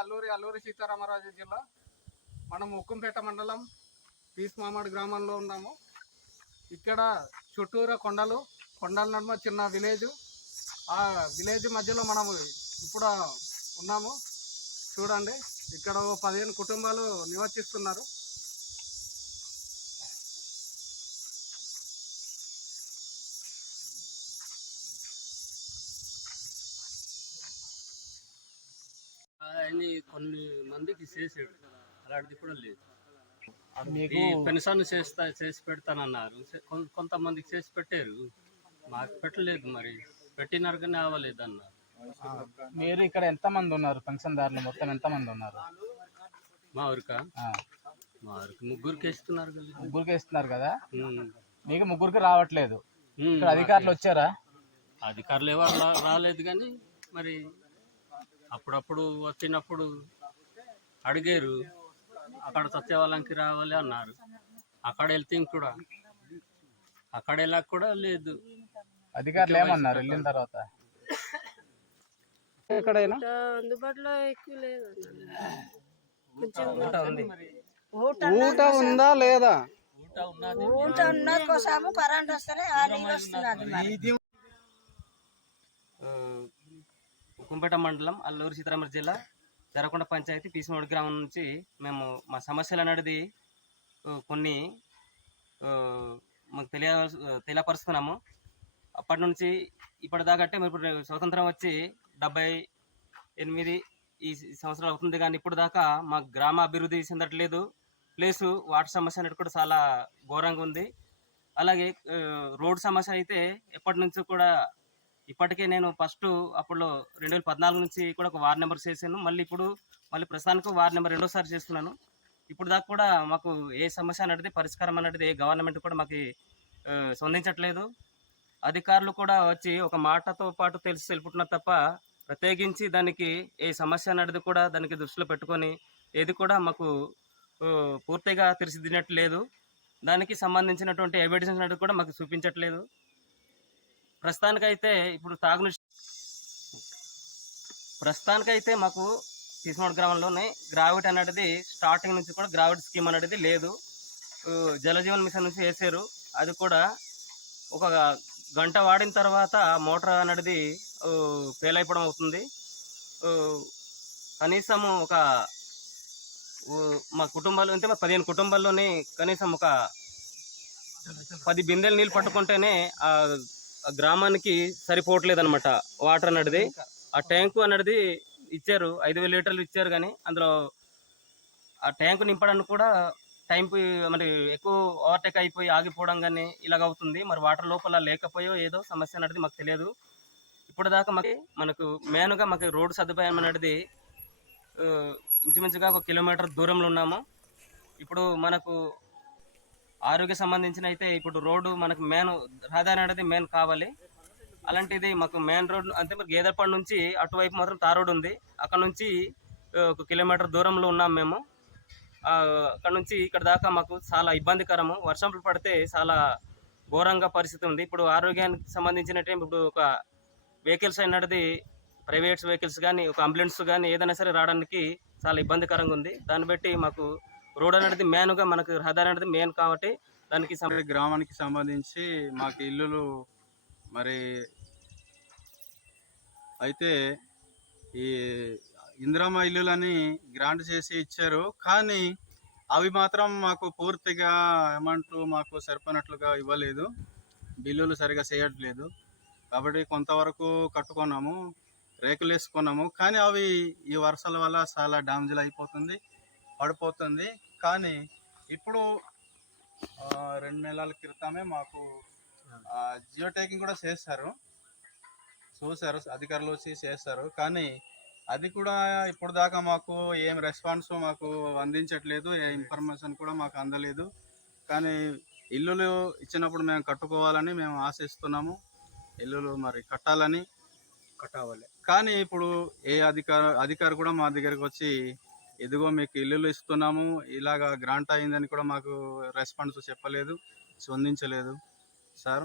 అల్లూరి అల్లూరి సీతారామరాజు జిల్లా. మనం ఉక్కంపేట మండలం పీస్మామడి గ్రామంలో ఉన్నాము. ఇక్కడ చుట్టూరా కొండలు కొండల నడుమ చిన్న విలేజ్. ఆ విలేజ్ మధ్యలో మనం ఇప్పుడు ఉన్నాము. చూడండి ఇక్కడ పదిహేను కుటుంబాలు నివసిస్తున్నారు. అని కొన్ని మందికి చేసాడు అలాంటిది కూడా లేదు. మీకు ఈ పెన్షన్ చేస్తా చేసి పెడతానన్నారు. కొంతమందికి చేసి పెట్టారు. మాకు పెట్టలేదు మరి. పెట్టినారు కానీ అవ్వలేదు అన్నారు మీరు ఇక్కడ ఎంత మంది ఉన్నారు? పెన్షన్దారులు మొత్తం ఎంత మంది ఉన్నారు? మా ఊరిక? మా ఊరికి ముగ్గురికి ఇస్తున్నారు కదా. ముగ్గురికి ఇస్తున్నారు కదా. మీకు ముగ్గురికి రావట్లేదు. ఇక్కడ అధికారులు వచ్చారా? అధికారులు ఎవరు రాలేదు కానీ మరి అప్పుడప్పుడు వచ్చినప్పుడు అడిగారు అక్కడ సత్యవాలంకి రావాలి అన్నారు. అక్కడ వెళ్తే కూడా అక్కడ వెళ్ళాక కూడా లేదు. అధికారులు ఏమన్నారు వెళ్ళిన తర్వాత? ఎక్కడైనా? అందుబాటులో ఎక్కువ లేదు ఊట ఉందా. లేదా? ఊట ఉన్న కోసము కరెంట్ వస్తేనే ఆ నీళ్ళు వస్తున్నది మరి ఆ, కుంపేట మండలం అల్లూరు సీతారామరాజు జిల్లా జరకొండ పంచాయతీ పీసిమూడి గ్రామం నుంచి మేము మా సమస్యలు అనేది కొన్ని మాకు తెలియ తెలియపరుస్తున్నాము. అప్పటి నుంచి ఇప్పటిదాకంటే అంటే ఇప్పుడు స్వతంత్రం వచ్చి డెబ్బై ఎనిమిది ఈ సంవత్సరాలు అవుతుంది కానీ ఇప్పుడు దాకా మా గ్రామ అభివృద్ధి చెందట్లేదు. ప్లేస్ వాటర్ సమస్య అనేది కూడా చాలా ఘోరంగా ఉంది. అలాగే రోడ్డు రోడ్ సమస్య అయితే ఎప్పటి నుంచో కూడా ఇప్పటికే నేను ఫస్ట్ అప్పుడు రెండు వేల పద్నాలుగు నుంచి కూడా ఒక వార్డ్ నెంబర్ చేశాను. మళ్ళీ ఇప్పుడు మళ్ళీ ప్రస్తుతానికి వార్డ్ నెంబర్ రెండోసారి చేస్తున్నాను. ఇప్పుడు దాకా కూడా మాకు ఏ సమస్య అనేది పరిష్కారం అనేది ఏ గవర్నమెంట్ కూడా మాకు స్పందించట్లేదు. అధికారులు కూడా వచ్చి ఒక మాటతో పాటు తెలిసి తెలుపుతున్నారు తప్ప ప్రత్యేకించి దానికి ఏ సమస్య అనేది కూడా దానికి దృష్టిలో పెట్టుకొని ఏది కూడా మాకు పూర్తిగా తీర్చిదిద్దినట్టు లేదు. దానికి సంబంధించినటువంటి ఎవిడెన్స్ అనేది కూడా మాకు చూపించట్లేదు. ప్రస్తుతానికైతే ఇప్పుడు తాగునీరు ప్రస్తుతానికైతే మాకు తీసుమూడు గ్రామంలోనే గ్రావిడ్ అనేది స్టార్టింగ్ నుంచి కూడా గ్రావిడ్ స్కీమ్ అనేది లేదు. జలజీవన్ మిషన్ నుంచి వేసారు. అది కూడా ఒక గంట వాడిన తర్వాత మోటార్ అనేది ఫెయిల్ అయిపోవడం అవుతుంది. కనీసం ఒక మా కుటుంబాలు అంటే మా పదిహేను కుటుంబాల్లోనే కనీసం ఒక పది బిందెలు నీళ్ళు పట్టుకుంటేనే గ్రామానికి సరిపోవట్లేదు అనమాట వాటర్ అన్నది. ఆ ట్యాంకు అనేది ఇచ్చారు. ఐదు వేల లీటర్లు ఇచ్చారు కానీ అందులో ఆ ట్యాంకు నింపడానికి కూడా టైం మరి ఎక్కువ ఓవర్టేక్ అయిపోయి ఆగిపోవడం కానీ ఇలాగ అవుతుంది. మరి వాటర్ లోపల లేకపోయో ఏదో సమస్య అనేది మాకు తెలియదు. ఇప్పుడు దాకా మాకు మనకు మెయిన్గా మాకు రోడ్డు సదుపాయం అనేది ఇంచుమించుగా ఒక కిలోమీటర్ దూరంలో ఉన్నాము. ఇప్పుడు మనకు ఆరోగ్య సంబంధించిన అయితే ఇప్పుడు రోడ్డు మనకు మెయిన్ రహదారి అనేది మెయిన్ కావాలి. అలాంటిది మాకు మెయిన్ రోడ్ అంటే మరి గేదెపాడు నుంచి అటువైపు మాత్రం తార్ రోడ్ ఉంది. అక్కడ నుంచి ఒక కిలోమీటర్ దూరంలో ఉన్నాం మేము. అక్కడ నుంచి ఇక్కడ దాకా మాకు చాలా ఇబ్బందికరము. వర్షం పడితే చాలా ఘోరంగా పరిస్థితి ఉంది. ఇప్పుడు ఆరోగ్యానికి సంబంధించిన ఇప్పుడు ఒక వెహికల్స్ అయినది ప్రైవేట్స్ వెహికల్స్ కానీ ఒక అంబులెన్స్ కానీ ఏదైనా సరే రావడానికి చాలా ఇబ్బందికరంగా ఉంది. దాన్ని బట్టి మాకు రోడ్ అనేది మెయిన్గా మనకు రహదారి అనేది మెయిన్ కాబట్టి దానికి సం- గ్రామానికి సంబంధించి మాకు ఇల్లులు మరి అయితే ఈ ఇందిరమ్మ ఇల్లులని గ్రాంట్ చేసి ఇచ్చారు. కానీ అవి మాత్రం మాకు పూర్తిగా అమౌంట్ మాకు సరిపోయినట్లుగా ఇవ్వలేదు. బిల్లులు సరిగా చేయట్లేదు. కాబట్టి కొంతవరకు కట్టుకున్నాము రేకులు వేసుకున్నాము కానీ అవి ఈ వర్షాల వల్ల చాలా డామేజ్లు అయిపోతుంది. పడిపోతుంది. కానీ ఇప్పుడు రెండు నెలల క్రితమే మాకు జియో ట్యాగింగ్ కూడా చేస్తారు చూశారు అధికారులు వచ్చి చేస్తారు కానీ అది కూడా ఇప్పుడు దాకా మాకు ఏం రెస్పాన్స్ మాకు అందించట్లేదు ఏ ఇన్ఫర్మేషన్ కూడా మాకు అందలేదు. కానీ ఇల్లులు ఇచ్చినప్పుడు మేము కట్టుకోవాలని మేము ఆశిస్తున్నాము. ఇల్లులు మరి కట్టాలని. కట్టాలి. కానీ ఇప్పుడు ఏ అధికార అధికారి కూడా మా దగ్గరికి వచ్చి ఇదిగో మీకు ఇల్లులు ఇస్తున్నాము ఇలాగా గ్రాంట్ అయిందని కూడా మాకు రెస్పాన్స్ చెప్పలేదు స్పందించలేదు. సార్?